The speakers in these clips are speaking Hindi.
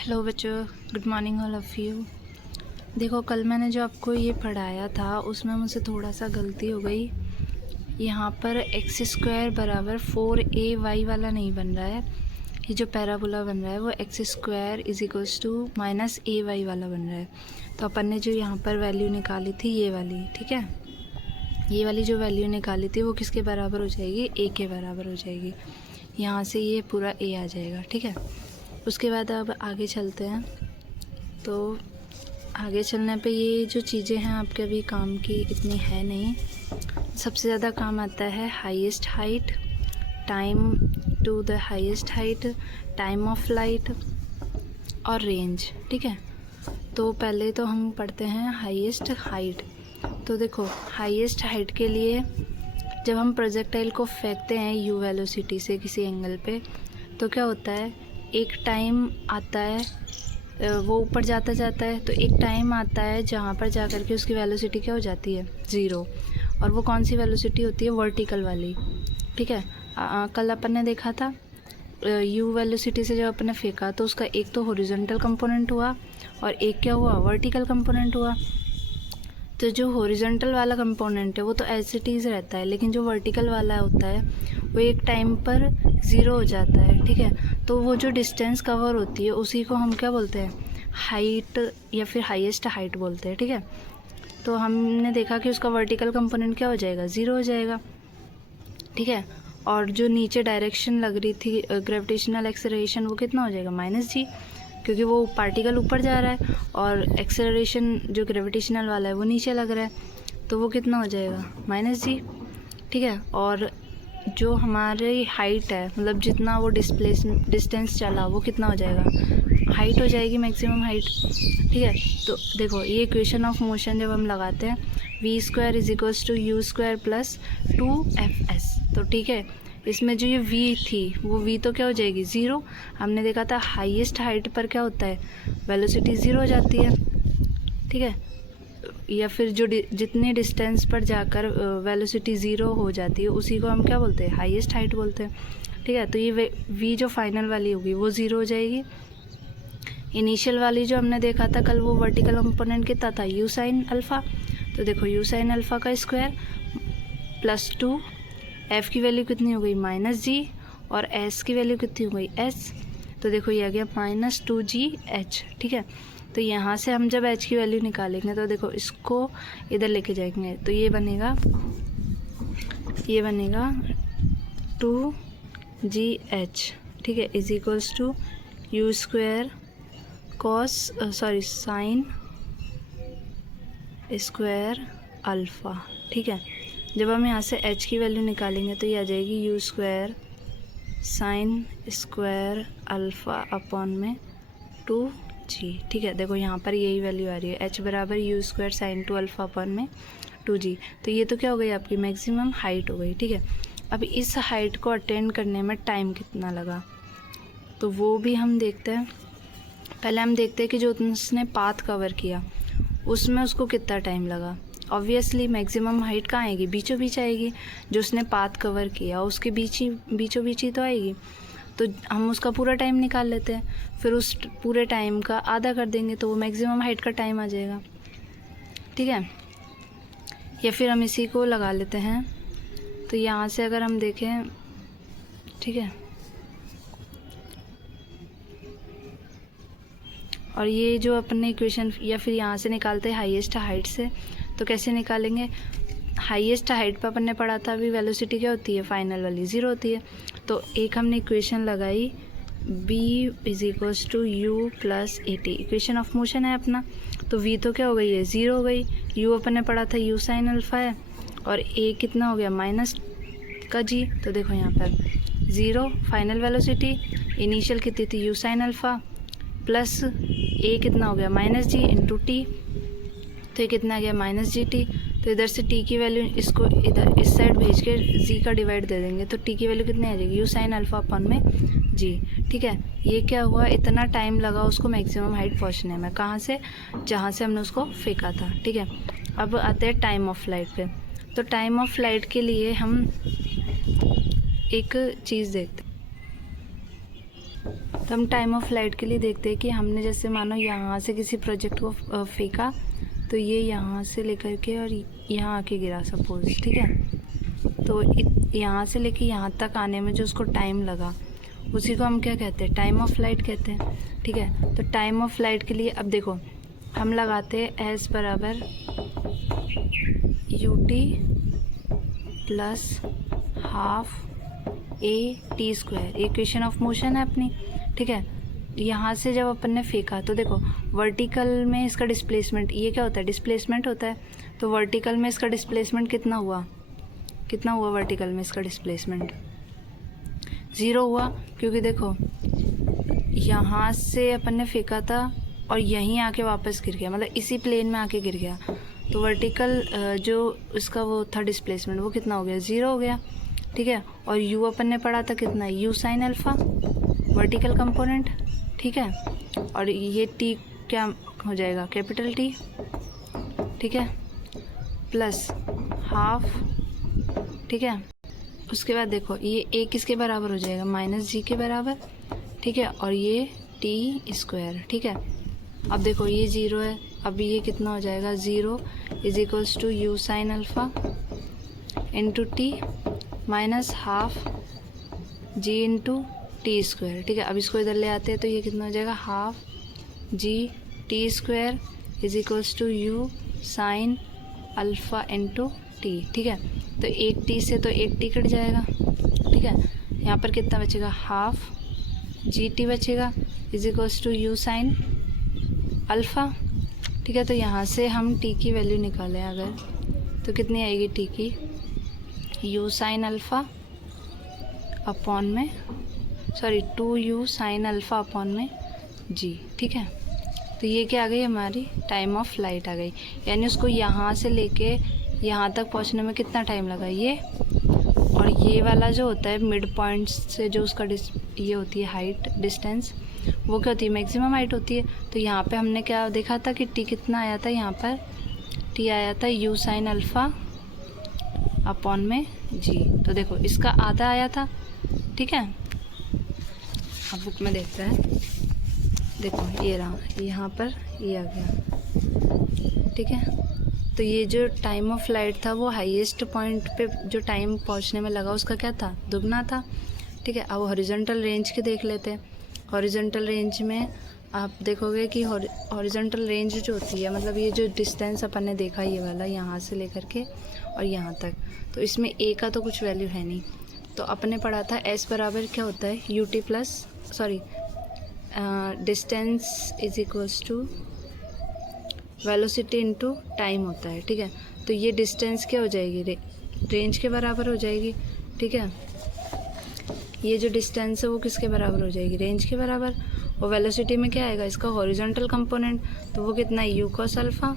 हेलो बच्चों, good morning all of you. देखो, कल मैंने जो आपको ये पढ़ाया था उसमें मुझसे थोड़ा सा गलती हो गई। यहाँ पर एक्स स्क्वायर बराबर 4ay वाला नहीं बन रहा है। ये जो पैराबोला बन रहा है वो x square is equals to minus ay वाला बन रहा है। तो अपन ने जो यहाँ पर वैल्यू निकाली थी ये वाली, ठीक है, ये वाली जो वैल्यू निकाली थी वो किसके बराबर हो जाएगी? a के बराबर हो जाएगी। यहाँ से ये पूरा a आ जाएगा, ठीक है। उसके बाद अब आगे चलते हैं। तो आगे चलने पे ये जो चीज़ें हैं आपके अभी काम की इतनी है नहीं। सबसे ज़्यादा काम आता है highest height, time to the highest height, time of flight और रेंज, ठीक है। तो पहले तो हम पढ़ते हैं हाईएस्ट हाइट। तो देखो, हाईएस्ट हाइट के लिए जब हम प्रोजेक्टाइल को फेंकते हैं यू वेलोसिटी से किसी एंगल पे, तो क्या होता है, एक टाइम आता है, वो ऊपर जाता जाता है, तो एक टाइम आता है जहाँ पर जा कर के उसकी वेलोसिटी क्या हो जाती है? ज़ीरो। और वो कौन सी वेलोसिटी होती है? वर्टिकल वाली, ठीक है। कल अपन ने देखा था यू वेलोसिटी से जब अपन ने फेंका तो उसका एक तो हॉरिजॉन्टल कंपोनेंट हुआ और एक क्या हुआ? वर्टिकल कंपोनेंट हुआ। तो जो हॉरिजॉन्टल वाला कंपोनेंट है वो तो एज इट इज़ रहता है, लेकिन जो वर्टिकल वाला होता है वो एक टाइम पर ज़ीरो हो जाता है, ठीक है। तो वो जो डिस्टेंस कवर होती है उसी को हम क्या बोलते हैं? हाइट या फिर हाईएस्ट हाइट बोलते हैं, ठीक है। तो हमने देखा कि उसका वर्टिकल कंपोनेंट क्या हो जाएगा? ज़ीरो हो जाएगा, ठीक है। और जो नीचे डायरेक्शन लग रही थी ग्रेविटेशनल एक्सेलरेशन, वो कितना हो जाएगा? -g, क्योंकि वो पार्टिकल ऊपर जा रहा है और एक्सेलरेशन जो ग्रेविटेशनल वाला है वो नीचे लग रहा है, तो वो कितना हो जाएगा? -g, ठीक है। और जो हमारी हाइट है, मतलब जितना वो डिस्टेंस चला वो कितना हो जाएगा? हाइट हो जाएगी, मैक्सिमम हाइट, ठीक है। तो देखो, ये इक्वेशन ऑफ मोशन जब हम लगाते हैं v² is equals to u² plus 2fs, तो ठीक है, इसमें जो ये v थी वो v तो क्या हो जाएगी? ज़ीरो। हमने देखा था हाईएस्ट हाइट पर क्या होता है? वेलोसिटी ज़ीरो हो जाती है, ठीक है। या फिर जो जितने डिस्टेंस पर जाकर वेलोसिटी ज़ीरो हो जाती है उसी को हम क्या बोलते हैं? हाईएस्ट हाइट बोलते हैं, ठीक है। तो ये v जो फाइनल वाली होगी वो ज़ीरो हो जाएगी। इनिशियल वाली जो हमने देखा था कल, वो वर्टिकल कंपोनेंट कितना था? u sin alpha. तो देखो, u sin अल्फ़ा का स्क्वायर प्लस 2, f की वैल्यू कितनी हो गई? -g, और s की वैल्यू कितनी हो गई? s। तो देखो, ये आ गया -2gh, ठीक है। तो यहाँ से हम जब h की वैल्यू निकालेंगे तो देखो, इसको इधर लेके जाएंगे तो ये बनेगा 2gh, ठीक है, is equals to u² sine square alpha, ठीक है। जब हम यहाँ से h की वैल्यू निकालेंगे तो ये आ जाएगी u² sine square alpha upon में 2g, ठीक है। देखो, यहाँ पर यही वैल्यू आ रही है, h बराबर u² साइन 2 अल्फ़ा अपॉन में 2g। तो ये तो क्या हो गई? आपकी मैक्सिमम हाइट हो गई, ठीक है। अब इस हाइट को अटेंड करने में टाइम कितना लगा तो वो भी हम देखते हैं। पहले हम देखते हैं कि जो उसने पाथ कवर किया उसमें उसको कितना टाइम लगा। ऑब्वियसली मैक्सिमम हाइट कहाँ आएगी? बीचों बीच आएगी। जो उसने पाथ कवर किया उसके बीचों बीच ही तो आएगी। तो हम उसका पूरा टाइम निकाल लेते हैं, फिर उस पूरे टाइम का आधा कर देंगे तो वो मैक्सिमम हाइट का टाइम आ जाएगा, ठीक है। या फिर हम इसी को लगा लेते हैं। तो यहाँ से अगर हम देखें, ठीक है, और ये जो अपने इक्वेशन या फिर यहाँ से निकालते हैं हाईएस्ट हाइट से, तो कैसे निकालेंगे? हाईएस्ट हाइट पर अपन ने पढ़ा था अभी वेलोसिटी क्या होती है? फाइनल वाली ज़ीरो होती है। तो एक हमने इक्वेशन लगाई b is equals to u plus at, equation of motion है अपना। तो v तो क्या हो गई है? ज़ीरो हो गई। u अपन ने पढ़ा था u साइन अल्फ़ा है, और a कितना हो गया? माइनस का g। तो देखो यहाँ पर ज़ीरो फाइनल वेलोसिटी, इनिशियल कितनी थी? u sine alpha, plus a कितना हो गया? -g into T. तो ये कितना आ गया? -gt। तो इधर से t की वैल्यू इसको इधर इस साइड भेज के g का डिवाइड दे देंगे तो t की वैल्यू कितनी आ जाएगी? u साइन अल्फ़ा अपॉन में g, ठीक है। ये क्या हुआ? इतना टाइम लगा उसको मैक्सिमम हाइट पहुंचने में। कहाँ से? जहाँ से हमने उसको फेंका था, ठीक है। अब आते हैं टाइम ऑफ लाइट पे। तो टाइम ऑफ लाइट के लिए हम एक चीज़ देखते हैं। तो हम टाइम ऑफ फ्लाइट के लिए देखते हैं कि हमने जैसे मानो यहाँ से किसी प्रोजेक्ट को फेंका, तो ये यहाँ से लेकर के और यहाँ आके गिरा सपोज, ठीक है। तो यहाँ से लेके यहाँ तक आने में जो उसको टाइम लगा, उसी को हम क्या कहते हैं, टाइम ऑफ फ्लाइट कहते हैं, ठीक है। तो टाइम ऑफ फ्लाइट के लिए अब देखो हम लगाते हैं एस बराबर you t plus half A T square, equation of motion है अपनी, ठीक है। यहाँ से जब अपन ने फेंका तो देखो वर्टिकल में इसका डिस्प्लेसमेंट, ये क्या होता है, डिस्प्लेसमेंट होता है। तो वर्टिकल में इसका डिस्प्लेसमेंट कितना हुआ वर्टिकल में इसका डिस्प्लेसमेंट 0 हुआ, क्योंकि देखो यहाँ से अपन ने फेंका था और यहीं आके वापस गिर गया, मतलब इसी प्लेन में आके गिर गया। तो वर्टिकल जो उसका वो था डिस्प्लेसमेंट, वो कितना हो गया, 0 हो गया, ठीक है। और u अपन ने पढ़ा था कितना, u sine alpha vertical component, ठीक है। और ये t क्या हो जाएगा, कैपिटल T, ठीक है, प्लस हाफ, ठीक है। उसके बाद देखो ये a किसके बराबर हो जाएगा, माइनस g के बराबर, ठीक है। और ये t स्क्वायर, ठीक है। अब देखो ये 0 है, अब ये कितना हो जाएगा, 0 is equals to u sine alpha into t minus half g into t square, ठीक है। अब इसको इधर ले आते हैं तो ये कितना हो जाएगा, half g t square is equals to u sine alpha into t, ठीक है। तो एक टी से तो एक टी कट जाएगा, ठीक है। यहाँ पर कितना बचेगा, हाफ जी टी बचेगा is equals to u sine alpha, ठीक है। तो यहाँ से हम टी की वैल्यू निकालें अगर, तो कितनी आएगी टी की, यू साइन अल्फ़ा अपॉन में 2u साइन अल्फ़ा अपॉन में जी, ठीक है। तो ये क्या आ गई हमारी, टाइम ऑफ फ्लाइट आ गई, यानी उसको यहाँ से लेके यहाँ तक पहुँचने में कितना टाइम लगा ये, और ये वाला जो होता है मिड पॉइंट से जो उसका ये होती है हाइट डिस्टेंस, वो क्या होती है, मैक्सिमम हाइट होती है। तो यहाँ पे हमने क्या देखा था कि टी कितना आया था, यहाँ पर टी आया था यू साइन अल्फ़ा अपॉन में जी। तो देखो इसका आधा आया था, ठीक है। अब बुक में देखते हैं, देखो ये रहा, यहाँ पर ये आ गया, ठीक है। तो ये जो टाइम ऑफ फ्लाइट था वो हाईएस्ट पॉइंट पे जो टाइम पहुँचने में लगा उसका क्या था, दुगना था, ठीक है। अब हॉरिजॉन्टल रेंज के देख लेते हैं। हॉरिजॉन्टल रेंज में आप देखोगे कि हॉरिजॉन्टल रेंज जो होती है, मतलब ये जो डिस्टेंस अपन ने देखा ये वाला यहाँ से लेकर के और यहाँ तक, तो इसमें a का तो कुछ वैल्यू है नहीं। तो अपने पढ़ा था s बराबर क्या होता है, u t plus distance is equals to velocity into time होता है, ठीक है। तो ये डिस्टेंस क्या हो जाएगी, रेंज के बराबर हो जाएगी, ठीक है। ये जो डिस्टेंस है वो किसके बराबर हो जाएगी, रेंज के बराबर। और वेलोसिटी में क्या आएगा, इसका हॉरिजॉन्टल कंपोनेंट, तो वो कितना है, यू कॉस अल्फ़ा,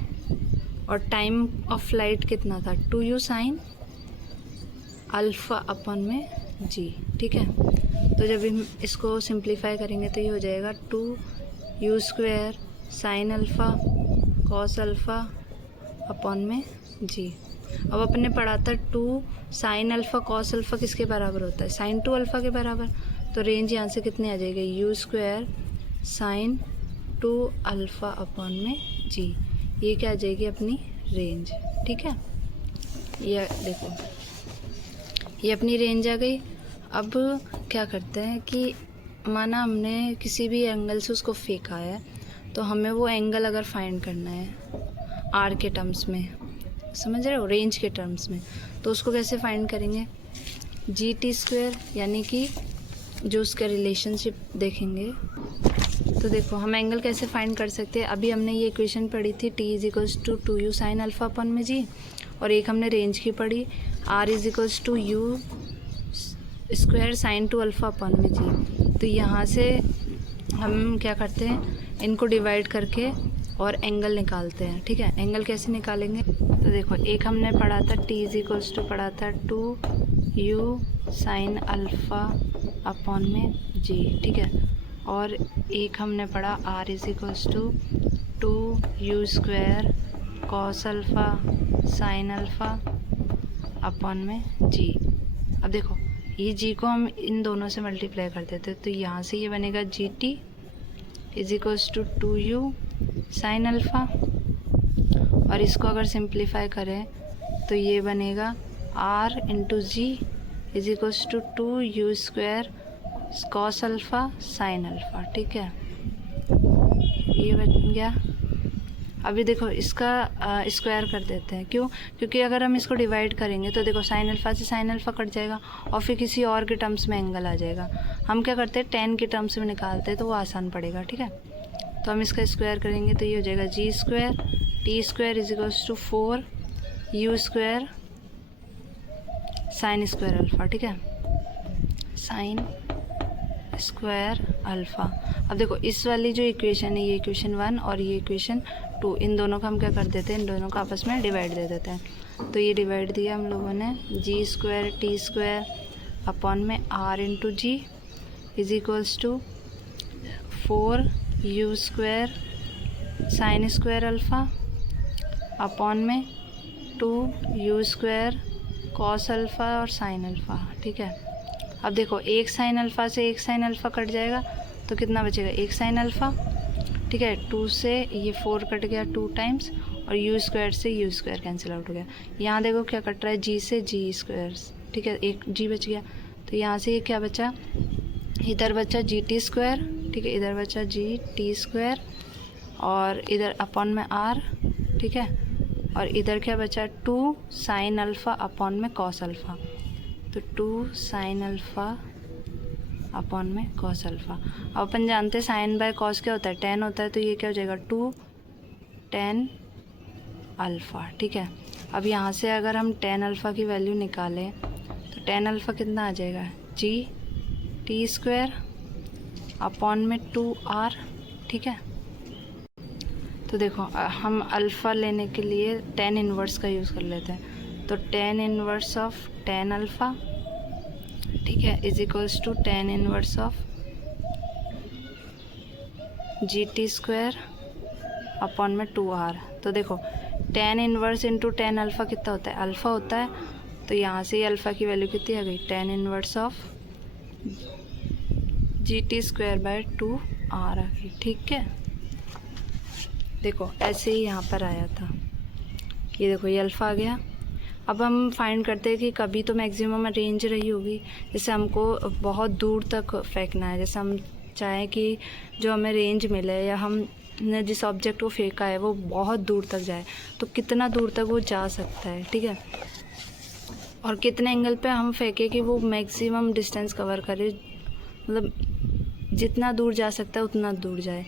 और टाइम ऑफ फ्लाइट कितना था, 2u साइन अल्फ़ा अपॉन में जी, ठीक है। तो जब हम इसको सिंप्लीफाई करेंगे तो ये हो जाएगा 2u square sine alpha cos alpha upon में जी। अब अपन ने पढ़ा था 2 साइन अल्फ़ा कॉस अल्फ़ा किसके बराबर होता है, साइन 2 अल्फ़ा के बराबर। तो रेंज यहाँ से कितनी आ जाएगी, you square sine 2 alpha upon में जी। ये क्या आ जाएगी अपनी रेंज, ठीक है। ये देखो ये अपनी रेंज आ गई। अब क्या करते हैं कि माना हमने किसी भी एंगल से उसको फेंका है, तो हमें वो एंगल अगर फाइंड करना है आर के टर्म्स में, समझ रहे हो, रेंज के टर्म्स में, तो उसको कैसे फाइंड करेंगे, जी टी स्क्वायर, यानी कि जो उसका रिलेशनशिप देखेंगे। तो देखो हम एंगल कैसे फाइंड कर सकते हैं, अभी हमने ये इक्वेशन पढ़ी थी T is equals to 2u sine alpha upon में जी, और एक हमने रेंज की पढ़ी r is equals to u square sine 2 alpha upon में जी। तो यहाँ से हम क्या करते हैं, इनको डिवाइड करके और एंगल निकालते हैं, ठीक है। एंगल कैसे निकालेंगे, तो देखो एक हमने पढ़ा था t इज इक्वल्स टू पढ़ा था 2u साइन अल्फ़ा अपॉन में जी, ठीक है। और एक हमने पढ़ा r is equals to 2u square cos alpha sine alpha upon में जी। अब देखो ये जी को हम इन दोनों से मल्टीप्लाई कर देते, तो यहाँ से ये बनेगा g t is equals to 2u sine alpha, और इसको अगर सिंप्लीफाई करें तो ये बनेगा r into g is equals to 2u square cos alpha sine alpha. ठीक है, ये बन गया। अभी देखो इसका स्क्वायर कर देते हैं, क्यों? क्योंकि अगर हम इसको डिवाइड करेंगे तो देखो साइन अल्फ़ा से साइन अल्फ़ा कट जाएगा और फिर किसी और के टर्म्स में एंगल आ जाएगा। हम क्या करते हैं, टेन के टर्म्स में निकालते हैं तो वो आसान पड़ेगा। ठीक है, तो हम इसका स्क्वायर करेंगे तो ये हो जाएगा g square T square is equals to 4u square sine square alpha. ठीक है, साइन स्क्वायर अल्फ़ा। अब देखो इस वाली जो इक्वेशन है, ये इक्वेशन 1 और ये इक्वेशन 2, इन दोनों का हम क्या कर देते हैं, इन दोनों का आपस में डिवाइड दे देते हैं। तो ये डिवाइड दिया हम लोगों ने, g square T square upon में r into g is equals to 4u square sine square alpha upon में 2u स्क्वायर कॉस अल्फ़ा और साइन अल्फ़ा। ठीक है, अब देखो एक साइन अल्फ़ा से एक साइन अल्फ़ा कट जाएगा तो कितना बचेगा, एक साइन अल्फ़ा। ठीक है, 2 से ये 4 कट गया 2 टाइम्स, और u स्क्वायर से u स्क्वायर कैंसिल आउट हो गया। यहाँ देखो क्या कट रहा है, g से g स्क्वायर। ठीक है, एक g बच गया, तो यहाँ से ये क्या बचा, इधर बचा जी टी स्क्वायर। ठीक है, इधर बचा जी टी स्क्वायर और इधर अपॉन में r। ठीक है, और इधर क्या बचा, 2 साइन अल्फ़ा अपॉन में कॉस अल्फ़ा, तो 2 साइन अल्फ़ा अपॉन में कॉस अल्फ़ा। अब अपन जानते हैं साइन बाय कॉस क्या होता है, टेन होता है, तो ये क्या हो जाएगा 2 टेन अल्फ़ा। ठीक है, अब यहाँ से अगर हम टेन अल्फ़ा की वैल्यू निकालें तो टेन अल्फ़ा कितना आ जाएगा, जी टी स्क्वायर अपॉन में 2r। ठीक है, तो देखो हम अल्फ़ा लेने के लिए टेन इन्वर्स का यूज़ कर लेते हैं, तो tan inverse of tan alpha. ठीक है, is equals to tan inverse of g t square upon में 2r। तो देखो tan inverse into tan alpha कितना होता है, अल्फ़ा होता है, तो यहाँ से अल्फ़ा की वैल्यू कितनी आ गई, ten inverse of g t square by 2r आ गई। ठीक है, देखो ऐसे ही यहाँ पर आया था, ये देखो ये अल्फ़ा आ गया। अब हम फाइंड करते हैं कि कभी तो मैक्सिमम रेंज रही होगी, जैसे हमको बहुत दूर तक फेंकना है, जैसे हम चाहें कि जो हमें रेंज मिले या हमने जिस ऑब्जेक्ट को फेंका है वो बहुत दूर तक जाए, तो कितना दूर तक वो जा सकता है। ठीक है, और कितने एंगल पे हम फेंके कि वो मैक्सिमम डिस्टेंस कवर करे, मतलब जितना दूर जा सकता है उतना दूर जाए।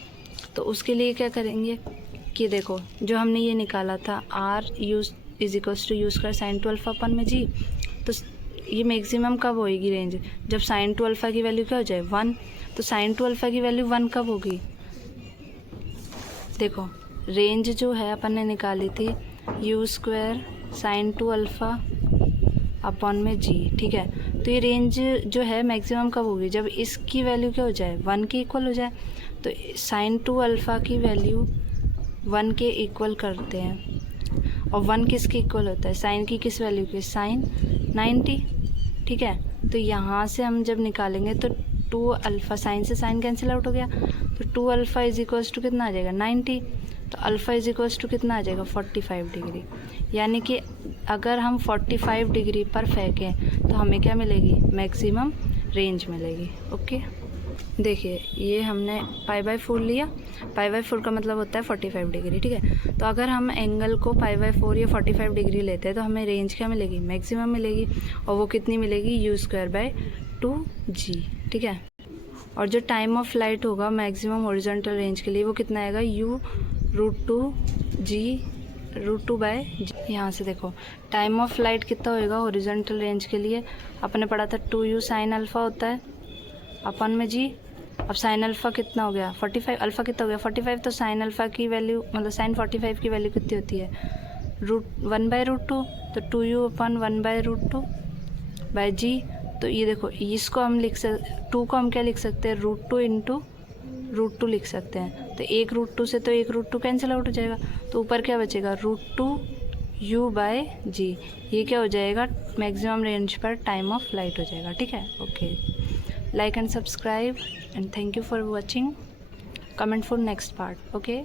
तो उसके लिए क्या करेंगे कि देखो जो हमने ये निकाला था r use is equals to u square sine 2 alpha upon में जी, तो ये मैक्सिमम कब होएगी रेंज, जब साइन 2 अल्फ़ा की वैल्यू क्या हो जाए 1। तो साइन 2 अल्फ़ा की वैल्यू 1 कब होगी, देखो रेंज जो है अपन ने निकाली थी you square sine 2 alpha upon में जी। ठीक है, तो ये रेंज जो है मैक्सिमम कब होगी, जब इसकी वैल्यू क्या हो जाए 1 के इक्वल हो जाए। तो साइन 2 अल्फ़ा की वैल्यू 1 के इक्वल करते हैं, और 1 किसके इक्वल होता है, साइन की किस वैल्यू के, साइन 90। ठीक है, तो यहाँ से हम जब निकालेंगे तो 2 अल्फ़ा, साइन से साइन कैंसिल आउट हो गया, तो 2 अल्फ़ा इज इक्वल्स टू कितना आ जाएगा 90, तो अल्फ़ा इज इक्वल्स टू कितना आ जाएगा 45 डिग्री। यानी कि अगर हम 45 डिग्री पर फेंकें तो हमें क्या मिलेगी, मैक्सिमम रेंज मिलेगी। ओके, देखिए ये हमने π/4 लिया, π/4 का मतलब होता है 45 डिग्री। ठीक है, तो अगर हम एंगल को π/4 या 45 डिग्री लेते हैं तो हमें रेंज क्या मिलेगी, मैक्सिमम मिलेगी, और वो कितनी मिलेगी, u स्क्वायर बाय 2g। ठीक है, और जो टाइम ऑफ फ्लाइट होगा मैक्सिमम हॉरिजॉन्टल रेंज के लिए वो कितना आएगा, u √2 बाय जी। यहाँ से देखो टाइम ऑफ फ्लाइट कितना होएगा हॉरिजॉन्टल रेंज के लिए, अपने पढ़ा था 2u साइन अल्फ़ा होता है अपन में जी। अब साइन अल्फ़ा कितना हो गया 45, अल्फ़ा कितना हो गया 45, तो साइन अल्फ़ा की वैल्यू मतलब साइन 45 की वैल्यू कितनी होती है, √1/√2, तो 2u अपन 1/√2 बाय जी। तो ये देखो इसको हम लिख सकते, 2 को हम क्या लिख सकते हैं, √2 इंटू √2 लिख सकते हैं। तो एक √2 से तो एक √2 कैंसिल आउट हो जाएगा, तो ऊपर क्या बचेगा, √2 u बाय जी, ये क्या हो जाएगा, मैक्सिमम रेंज पर टाइम ऑफ फ्लाइट हो जाएगा। ठीक है, okay, like and subscribe and thank you for watching, comment for next part. Okay.